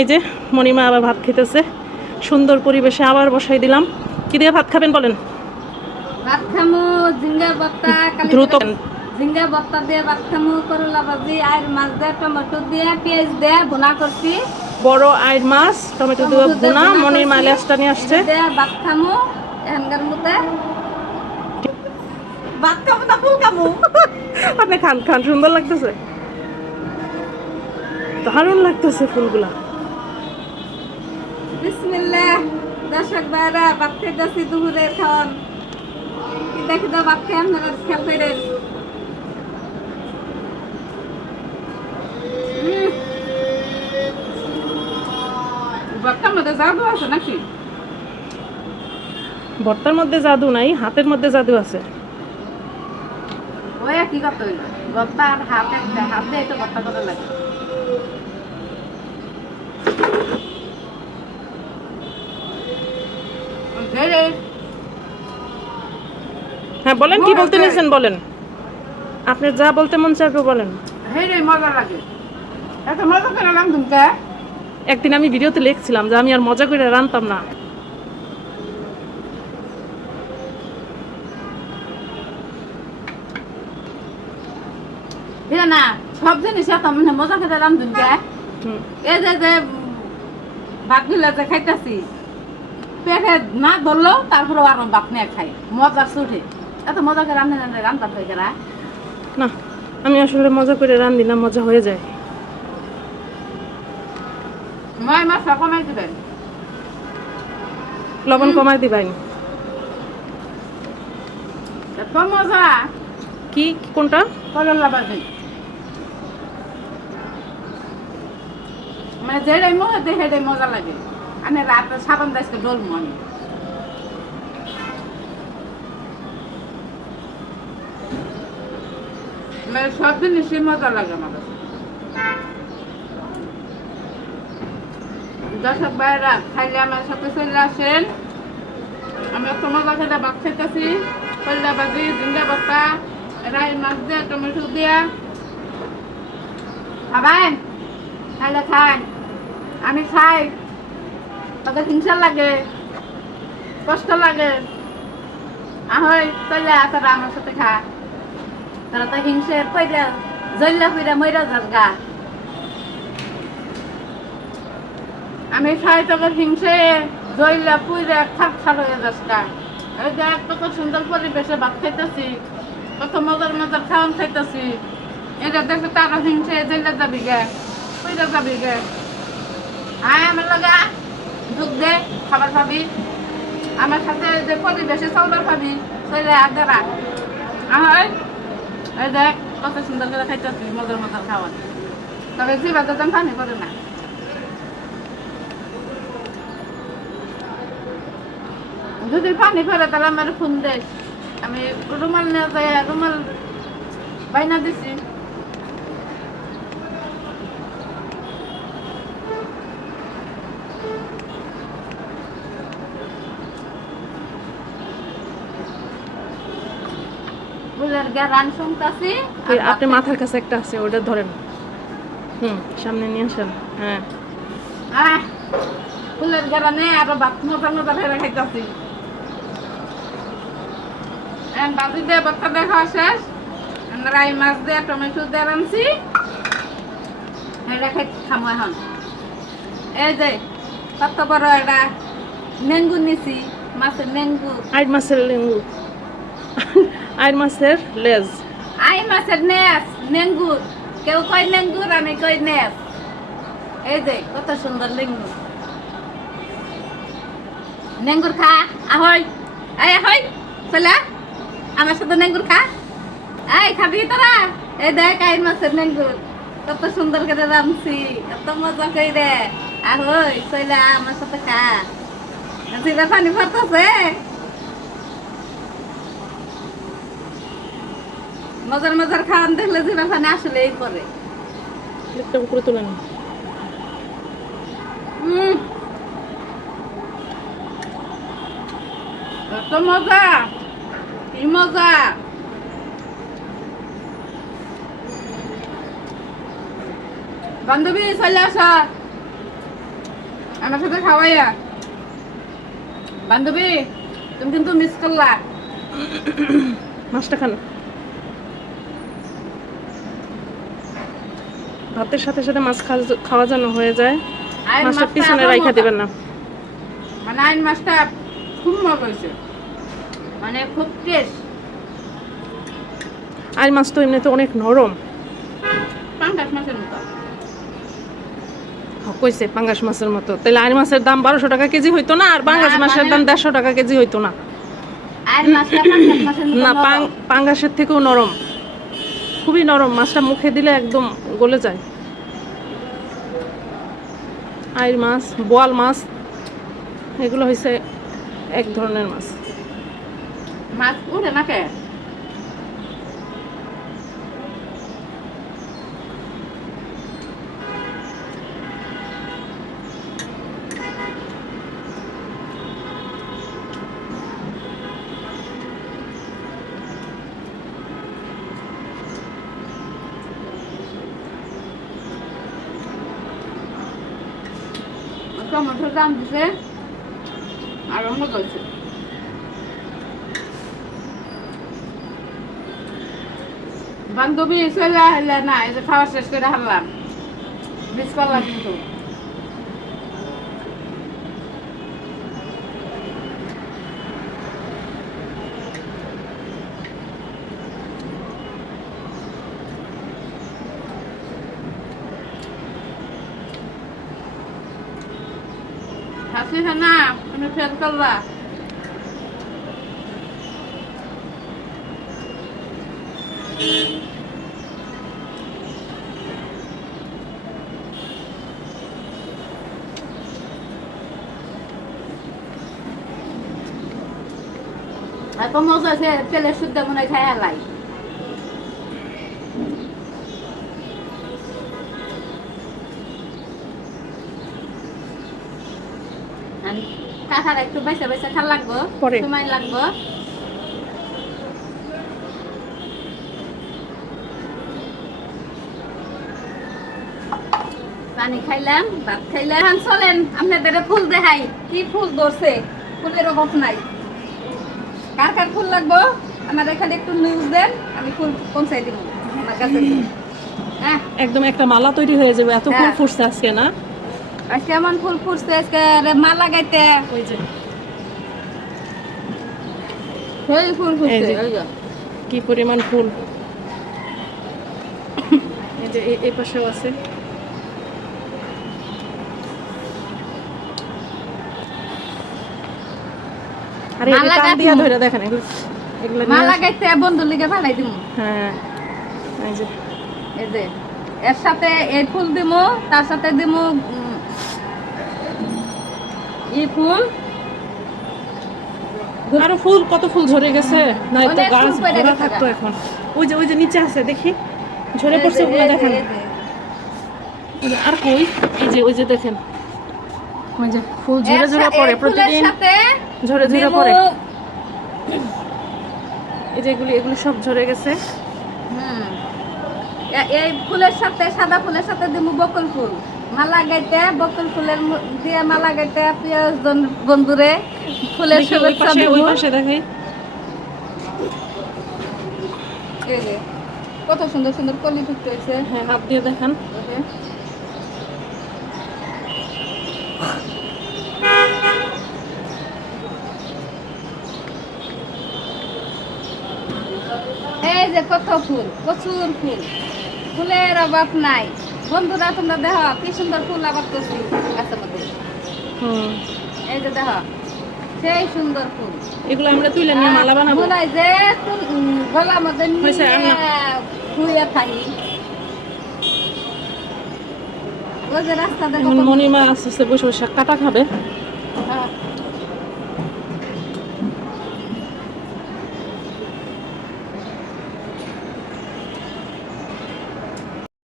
এই যে মণিমা আবার ভাত খেতেছে, সুন্দর পরিবেশে আবার বসাই দিলাম। কি দিয়ে ভাত খাবেন বলেন? ভাত খামু ঝিঙ্গা ভর্তা, দ্রুত। ঝিঙ্গা ভর্তা দিয়ে ভাত খামু, করলা ভাজি আর মাছ দিয়ে টমেটো দিয়ে পেঁয়াজ দিয়ে ভুনা করছি। বড় আইর মাছ টমেটো দিয়ে ভুনা, মনির মা লেজটা নিয়ে আসছে। ভাত খামু এখানকার মধ্যে ভাত খামু না ফুল খামু। আপনি খান খান, সুন্দর লাগতেছে, দারুণ লাগতেছে ফুলগুলা। বিসমিল্লাহ। দর্শক ভাইরা ভাত খাইতেছি দুপুরের খাওয়ান। কি দেখি তো ভাত খাই আপনারা খেয়াল করেন। ভর্তার মধ্যে জাদু আছে নাকি? ভর্তার মধ্যে জাদু নাই, হাতের মধ্যে জাদু আছে। ওই কি কথা হইলো, ভর্তা আর হাত একটা, হাত দিয়ে তো ভর্তা করা লাগে। হ্যাঁ বলেন, কি বলতে নিয়েছেন বলেন, আপনার যা বলতে মন চাইবে বলেন। মজা লাগে, এত মজা করে রান্ধুন কে? একদিন আমি ভিডিওতে লিখছিলাম যে আমি আর মজা করে রান্তাম না। না সব জিনিস এত মজা করে রান্ধুন কে? এই যে ভাতগুলা যে খাইতেছি পেটে না ধরলো, তারপরে আর ভাত নিয়ে খাই, মজার ছুটে। এত মজা করে রান্ধে রান্তাম হয়ে গেলা না, আমি আসলে মজা করে রান্ধি না, মজা হয়ে যায়। ময় মাছ কমাই দিবেন, লবণ কমাই দিবেন। এত মজা। কি কোনটা? করলা ভাজি মানে যেটাই মজা দেয় সেটাই মজা লাগে। আমি রাতে সাবান দাইতে ডলবো আমি। মানে সব জিনিসই মজা লাগে আমার কাছে। দর্শক ভাইরা খাইলে আমার সাথে চলে আসেন। আমি এত মজা খেতে ভাত খাইতেছি, করলা ভাজি, ঝিঙ্গা ভর্তা, রাই মাছ দিয়ে টমেটো দিয়া খাবেন, খাইলে খান। আমি খাই, তাদের হিংসা লাগে, কষ্ট লাগে। ahoj, চলে তারা আমার সাথে খা। তারা তো হিংসে কইরা জল্লা কইরা মইরা যাস গা। আমি খাই তোকে হিংসে জল্লা পুইরা খাপ খার হয়ে যাস গা। এই দেখ কত সুন্দর পরিবেশে ভাত খাইতেছি, কত মজার মজার খাওয়ান খাইতেছি। এটা দেখে তারা হিংসে জল্লা যাবি গে, পুইরা যাবি গে। আয় আমার লাগা দুধ দে, খাবার খাবি, আমার সাথে যে পরিবেশে চলবার খাবি, চলে আর দাঁড়া। ahoj, এই দেখ কত সুন্দর করে খাইতেছি, মজার মজার খাওয়ান। তবে জিভাতে যেন পানি পড়ে না। যদি পানি পড়ে তাহলে আমার ফোন দেশ, আমি রুমাল নিয়ে যাই, রুমাল বাইনা দিছি। আপনি মাথার কাছে একটা আছে, ওটা ধরেন। সামনে নিয়ে আসেন। হ্যাঁ ফুলের গেরানে আরো ভাত মজা মজা ফেরা খাইতেছি। বাজি দিয়ে ভর্তা দেখা শেষ, রাই মাছ দিয়ে টমেটো দিয়ে রাঁধছি, এটা খামো এখন। এই যে কত বড় একটা নেঙ্গু নিছি, মাছের নেঙ্গু। আইর মাছের লেঙ্গু, আইর মাছের লেজ, আই মাছের নেস, নেঙ্গুর। কেউ কয় নেঙ্গুর, আমি কই নেস। এই যে কত সুন্দর লেঙ্গু। নেঙ্গুর খা, ahoj, এই ahoj, চলে আমার সাথে নেঙ্গুর খা। এই খাবি তোরা? এই দেখ আইর মাছের নেঙ্গুর, কত সুন্দর করে রাঁধছি, কত মজা কইরে। ahoj, চলে আমার সাথে খা। জিভে পানি পড়তেছে। মজার মজার খাওয়ান দেখলে জিভে পানি আসলে এই পরে। একটা উপরে তুলেন। এত মজা, কি মজা। বান্ধবী চলে আসা, আমার সাথে খাওয়াইয়া বান্ধবী তুমি কিন্তু মিস করলা। মাছটা খান। ভাতের সাথে সাথে মাছ খাওয়া যেন হয়ে যায়। আইন মাছটা মাছটা পিছনে আবার রাইখা মোটা। দিবেন না। মানে আইন মাছটা খুব মজা হয়েছে, মানে খুব টেস্ট। আর মাছ তো এমনিতে অনেক নরম। পাঙ্গাস মাছের মতো। কইছে পাঙ্গাস মাছের মতো, তাহলে আর মাছের দাম 1200 টাকা কেজি হইতো না, আর পাঙ্গাস না, মাছের মানে- দাম 150 টাকা কেজি হইতো না। আইন মাছটা পাঙ্গাস মাছের মতো না, নরম। পাঙ্গাসের থেকেও নরম, খুবই নরম। মাছটা মুখে দিলে একদম গলে যায়। আইর মাছ, বোয়াল মাছ, এগুলো হয়েছে এক ধরনের মাছ। মাছ উঠে না কে? টমেটোর দাম দিছে আর মজা হয়েছে। বান্ধবী চলে আসলে না, এই যে খাওয়া শেষ করে হারলাম, মিস করলাম কিন্তু। হাসি না তুমি ফেল করলা। এত মজা আছে, তেলের শুদ্ধ মনে হয় খাই হালাই। কাঁঠাল একটু বেছে বেছে খাল লাগবো, পরে। সময় লাগবো। পানি খাইলাম, ভাত খাইলাম। এখন চলেন আপনাদের ফুল দেখাই, কি ফুল ধরছে, ফুলের অভাব নাই। কার কার ফুল লাগবো আমার এখানে একটু নিউজ দেন, আমি ফুল পৌঁছাই দিব আমার কাছে। হ্যাঁ, একদম একটা মালা তৈরি হয়ে যাবে, এত ফুল হ্যাঁ। ফুটছে আজকে না? আজকে এমন ফুল ফুটছে, আজকে মালা গাইতে ওই যে সেই ফুল এই ফুটছে। যে। ওই যে। কি পরিমাণ ফুল। এই যে এই পাশেও আছে। আরে মালা এটা টান গাঁথবো। দিয়া ধরে দেখেন, এগুলো এগুলো নিয়ে মালা আস- গাইতে বন্ধুর লিগে ফালাই দিব। হ্যাঁ, এই যে এই যে এর সাথে এই ফুল দিমু, তার সাথে দিমু এই ফুল। আরো ফুল, কত ফুল ঝরে গেছে না? তো অনেক গাছ ফুল পেড়ে ভরা গেছে থাকতো গা। এখন। ওই যে নিচে আছে, দেখি ঝরে এই পড়ছে যে, ওগুলো এই যে, দেখেন। এই যে। ওই যে, আর কই, ওই যে দেখেন, ওই যে ফুল ঝরে এর ঝরে সা- পড়ে এই ফুলের প্রতিদিন, সাথে ঝরে ঝরে দিমু- পড়ে। এই যে এগুলি সব ঝরে গেছে। হুম। এই ফুলের সাথে, সাদা ফুলের সাথে দিমু বকুল ফুল। মালা গাইতে বকুল ফুলের দিয়ে মালা গাইতে প্রিয় বন্ধুরে ফুলের দেখি ওই শুভেচ্ছা পাশে, দিমু। ওই পাশে দেখাই। এই যে কত সুন্দর সুন্দর কলি ফুটতে হয়েছে। হ্যাঁ, হাত দিয়ে দেখান। এই যে কত ফুল, প্রচুর ফুল, ফুলের অভাব নাই। বন্ধুরা তোমরা দেখো কি সুন্দর ফুল আবাদ করছি গাছের মধ্যে। হুম, এই যে দেখো সেই সুন্দর ফুল। এগুলো আমরা তুলে নিয়ে মালা বানাবো। মনে হয় যে গলার মধ্যে হয়েছে, আর না। শুয়ে থাকি। ওই যে রাস্তা দেখো এখন মণিমা আস্তে আস্তে বসে বসে কাটা খাবে। হ্যাঁ।